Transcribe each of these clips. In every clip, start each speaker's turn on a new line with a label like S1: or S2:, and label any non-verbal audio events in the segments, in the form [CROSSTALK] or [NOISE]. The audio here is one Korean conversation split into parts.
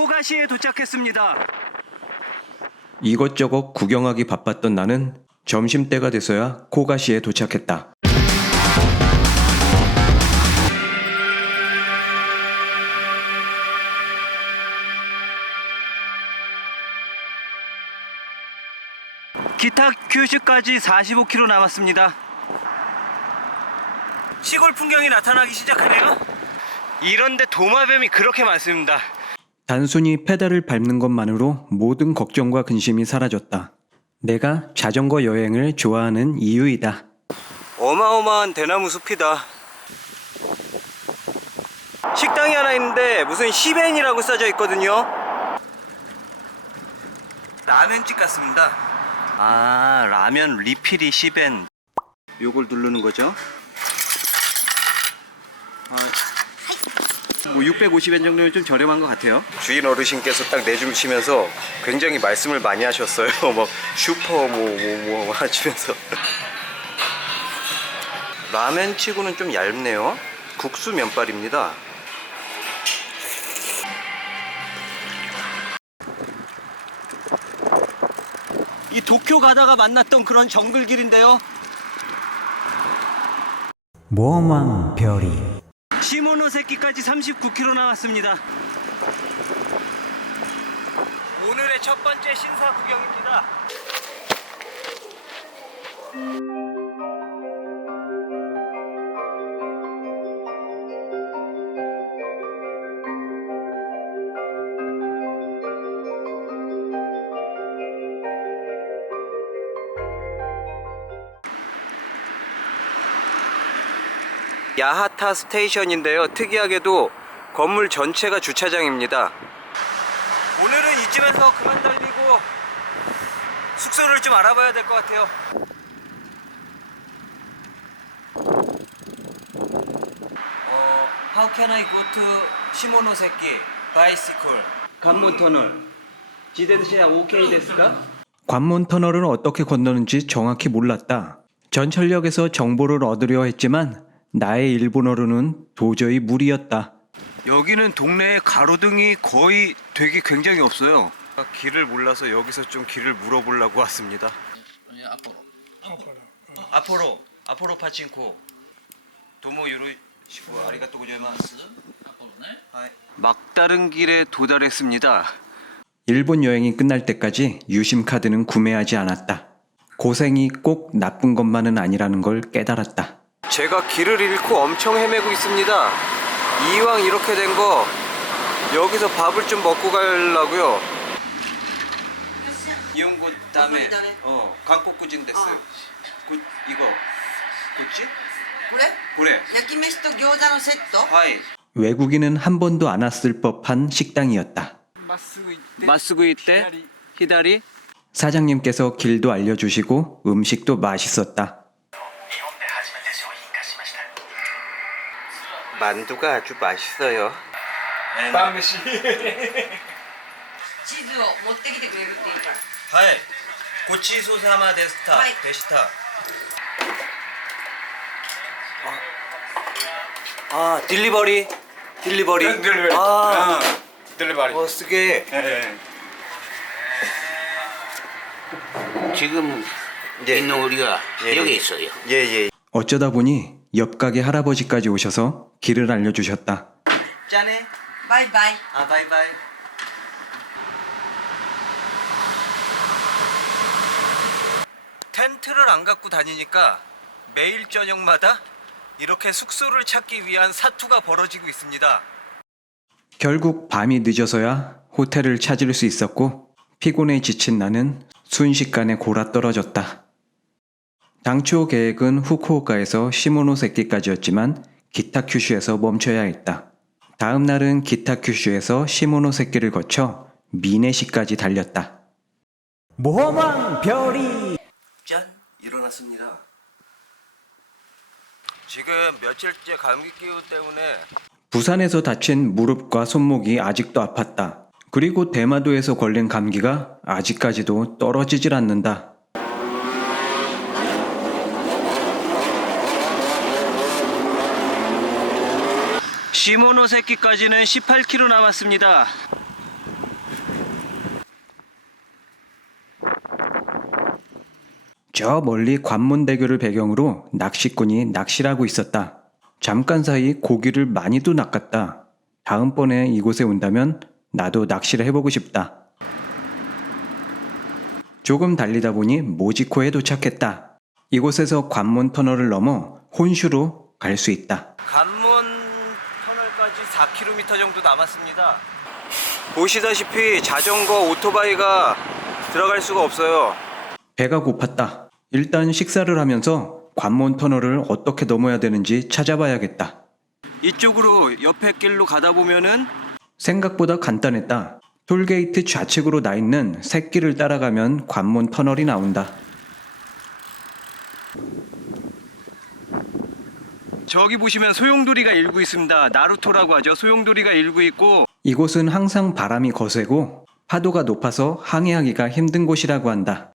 S1: 코가시에 도착했습니다.
S2: 이것저것 구경하기 바빴던 나는 점심때가 돼서야 코가시에 도착했다.
S1: 기타 큐슈까지 45km 남았습니다. 시골 풍경이 나타나기 시작하네요. 이런데 도마뱀이 그렇게 많습니다.
S2: 단순히 페달을 밟는 것만으로 모든 걱정과 근심이 사라졌다. 내가 자전거 여행을 좋아하는 이유이다.
S1: 어마어마한 대나무 숲이다. 식당이 하나 있는데 무슨 시벤이라고 써져 있거든요. 라면집 같습니다. 아 라면 리필이 시벤. 요걸 누르는 거죠. 아, 뭐 650엔 정도면 좀 저렴한 것 같아요. 주인 어르신께서 딱 내주시면서 굉장히 말씀을 많이 하셨어요. 막 [LAUGHS] 슈퍼 뭐 뭐 뭐 하시면서. [LAUGHS] 라멘 치고는 좀 얇네요. 국수 면발입니다. 이 도쿄 가다가 만났던 그런 정글길인데요.
S3: 모험왕 별이
S1: 시모노세키까지 39km 남았습니다. 오늘의 첫 번째 신사 구경입니다. 야하타 스테이션인데요. 특이하게도 건물 전체가 주차장입니다. 오늘은 이쯤에서 그만 달리고 숙소를 좀 알아봐야 될 것 같아요. 어, How can I go to 시모노세키 bicycle? 관문 터널. 지대시야 오케이 데스까?
S2: 관문 터널을 어떻게 건너는지 정확히 몰랐다. 전철역에서 정보를 얻으려 했지만 나의 일본어로는 도저히 무리였다.
S1: 여기는 동네에 가로등이 거의 되게 굉장히 없어요. 길을 몰라서 여기서 좀 길을 물어보려고 왔습니다. 앞으로 앞으로 파친코 도모 유로시고 아리가또 고자이마스 막다른 길에 도달했습니다.
S2: 일본 여행이 끝날 때까지 유심 카드는 구매하지 않았다. 고생이 꼭 나쁜 것만은 아니라는 걸 깨달았다.
S1: 제가 길을 잃고 엄청 헤매고 있습니다. 이왕 이렇게 된 거 여기서 밥을 좀 먹고 가려고요. 이용고 다음에? 어 강국구징 됐어 요.
S4: 어.
S1: 그, 이거 고치?
S4: 그래?
S1: 그래
S4: 야끼메시토 교자노 세트?
S1: 하이.
S2: 외국인은 한 번도 안 왔을 법한 식당이었다.
S1: 마쓰구이 때 히다리?
S2: 사장님께서 길도 알려주시고 음식도 맛있었다.
S1: 만두가 아주 맛있어요.
S4: チーズを持ってきてくれるっていうから
S1: 하이. [LAUGHS] 고치소사마 데스타.
S4: 하이.
S1: 데시타. 아, 아 딜리버리. 딜리버리. 아,
S5: 딜리버리.
S1: 어 쓰게.
S5: 지금
S1: 예.
S5: 있는 우리가
S1: 예.
S5: 여기 있어요.
S1: 예 예.
S2: 어쩌다 보니 옆 가게 할아버지까지 오셔서 길을 알려주셨다.
S1: 짠해.
S4: 바이바이.
S1: 아 바이바이. 텐트를 안 갖고 다니니까 매일 저녁마다 이렇게 숙소를 찾기 위한 사투가 벌어지고 있습니다.
S2: 결국 밤이 늦어서야 호텔을 찾을 수 있었고 피곤에 지친 나는 순식간에 골아 떨어졌다. 당초 계획은 후쿠오카에서 시모노세키까지였지만 기타 큐슈에서 멈춰야 했다. 다음 날은 기타 큐슈에서 시모노세키를 거쳐 미네시까지 달렸다.
S3: 모험왕 별이
S1: 짠 일어났습니다. 지금 며칠째 감기 기운 때문에
S2: 부산에서 다친 무릎과 손목이 아직도 아팠다. 그리고 대마도에서 걸린 감기가 아직까지도 떨어지질 않는다.
S1: 시모노세키까지는 18km 남았습니다.
S2: 저 멀리 관문대교를 배경으로 낚시꾼이 낚시를 하고 있었다. 잠깐 사이 고기를 많이도 낚았다. 다음번에 이곳에 온다면 나도 낚시를 해보고 싶다. 조금 달리다 보니 모지코에 도착했다. 이곳에서 관문 터널을 넘어 혼슈로 갈 수 있다.
S1: 관문 터널까지 4km 정도 남았습니다. 보시다시피 자전거, 오토바이가 들어갈 수가 없어요.
S2: 배가 고팠다. 일단 식사를 하면서 관문 터널을 어떻게 넘어야 되는지 찾아봐야겠다.
S1: 이쪽으로 옆에 길로 가다 보면은
S2: 생각보다 간단했다. 톨게이트 좌측으로 나 있는 새길을 따라가면 관문 터널이 나온다.
S1: 저기 보시면 소용돌이가 일부 있습니다. 나루토라고 하죠. 소용돌이가 일부 있고
S2: 이곳은 항상 바람이 거세고 파도가 높아서 항해하기가 힘든 곳이라고 한다.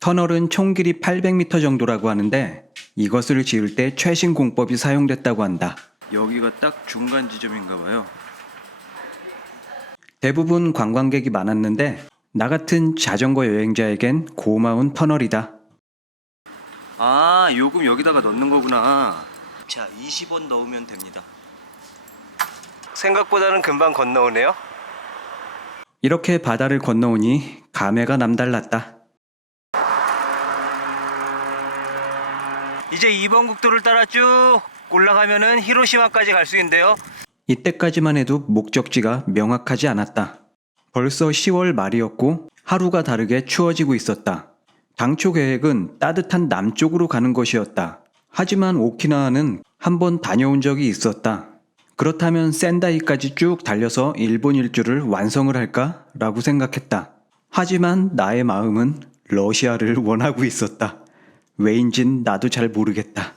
S2: 터널은 총 길이 800m 정도라고 하는데 이것을 지을 때 최신 공법이 사용됐다고 한다.
S1: 여기가 딱 중간 지점인가 봐요.
S2: 대부분 관광객이 많았는데 나 같은 자전거 여행자에겐 고마운 터널이다.
S1: 아, 요금 여기다가 넣는 거구나. 자, 20원 넣으면 됩니다. 생각보다는 금방 건너오네요.
S2: 이렇게 바다를 건너오니 감회가 남달랐다.
S1: 이제 2번 국도를 따라 쭉 올라가면은 히로시마까지 갈 수 있는데요.
S2: 이때까지만 해도 목적지가 명확하지 않았다. 벌써 10월 말이었고 하루가 다르게 추워지고 있었다. 당초 계획은 따뜻한 남쪽으로 가는 것이었다. 하지만 오키나와는 한 번 다녀온 적이 있었다. 그렇다면 센다이까지 쭉 달려서 일본 일주를 완성을 할까? 라고 생각했다. 하지만 나의 마음은 러시아를 [LAUGHS] 원하고 있었다. 왜인진 나도 잘 모르겠다.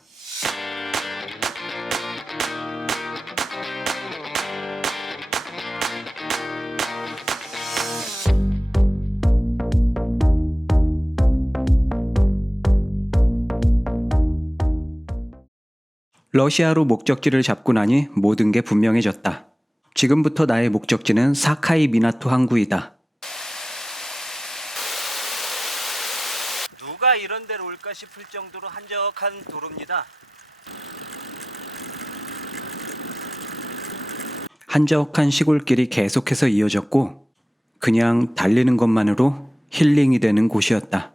S2: 러시아로 목적지를 잡고 나니 모든 게 분명해졌다. 지금부터 나의 목적지는 사카이 미나토 항구이다.
S1: 누가 이런 데로 올까 싶을 정도로 한적한 도로입니다.
S2: 한적한 시골길이 계속해서 이어졌고 그냥 달리는 것만으로 힐링이 되는 곳이었다.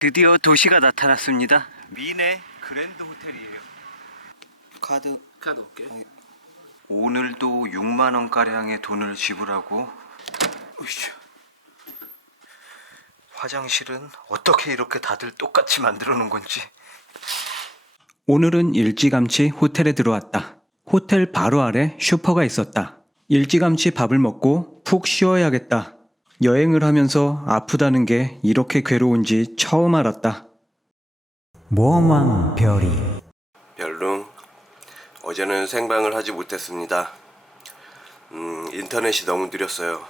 S1: 드디어 도시가 나타났습니다. 미네 그랜드 호텔이에요. 카드
S5: 카드 올게.
S1: 오늘도 6만 원 가량의 돈을 지불하고 으쌰. 화장실은 어떻게 이렇게 다들 똑같이 만들어 놓은 건지
S2: 오늘은 일찌감치 호텔에 들어왔다. 호텔 바로 아래 슈퍼가 있었다. 일찌감치 밥을 먹고 푹 쉬어야겠다. 여행을 하면서 아프다는 게 이렇게 괴로운지 처음 알았다.
S3: 모험왕 별이
S6: 어제는 생방을 하지 못했습니다. 음, 인터넷이 너무 느렸어요.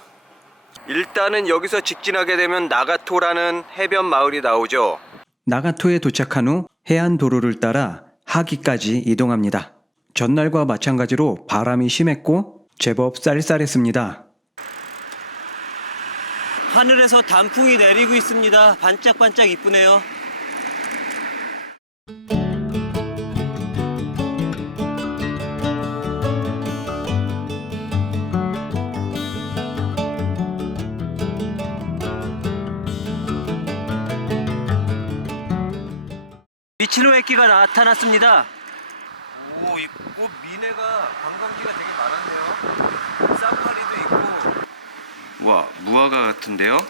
S1: 일단은 여기서 직진하게 되면 나가토라는 해변 마을이 나오죠.
S2: 나가토에 도착한 후 해안 도로를 따라 하기까지 이동합니다. 전날과 마찬가지로 바람이 심했고 제법 쌀쌀했습니다.
S1: 하늘에서 단풍이 내리고 있습니다. 반짝반짝 이쁘네요. 미치노에끼가 나타났습니다. 오, 이 꽃 미네가 관광지가 되게 많았네요. 사파리도 있고. 와, 무화과 같은데요?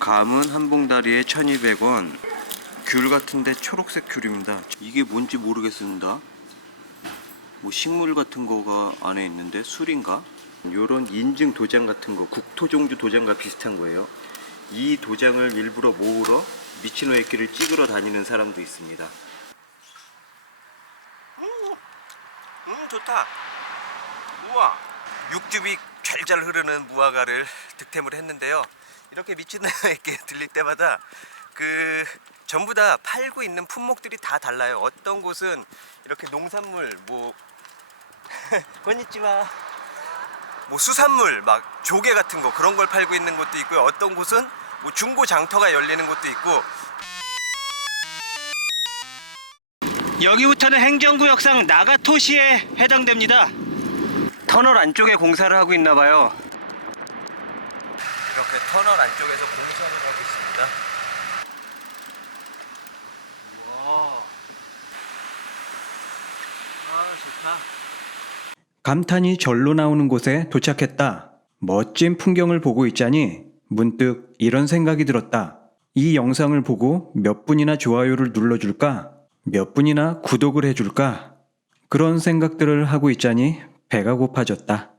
S1: 감은 한 봉다리에 1200원. 귤 같은데 초록색 귤입니다. 이게 뭔지 모르겠습니다. 뭐 식물 같은 거가 안에 있는데 술인가? 요런 인증 도장 같은 거, 국토종주 도장과 비슷한 거예요. 이 도장을 일부러 모으러 미치노의 길을 찍으러 다니는 사람도 있습니다. 음, 음 좋다. 우와 육즙이 잘 흐르는 무화과를 득템을 했는데요. 이렇게 미친나에게 [LAUGHS] 들릴 때마다 그 전부 다 팔고 있는 품목들이 다 달라요. 어떤 곳은 이렇게 농산물 뭐 [LAUGHS] 건니치와 뭐 수산물 막 조개 같은 거 그런 걸 팔고 있는 곳도 있고요. 어떤 곳은 뭐 중고 장터가 열리는 곳도 있고 여기부터는 행정구역상 나가토시에 해당됩니다. 터널 안쪽에 공사를 하고 있나 봐요. 이렇게 터널 안쪽에서 공사를 하고 있습니다. 와. 아, 좋다.
S2: 감탄이 절로 나오는 곳에 도착했다. 멋진 풍경을 보고 있자니 문득 이런 생각이 들었다. 이 영상을 보고 몇 분이나 좋아요를 눌러줄까? 몇 분이나 구독을 해줄까? 그런 생각들을 하고 있자니 배가 고파졌다.
S1: 짠.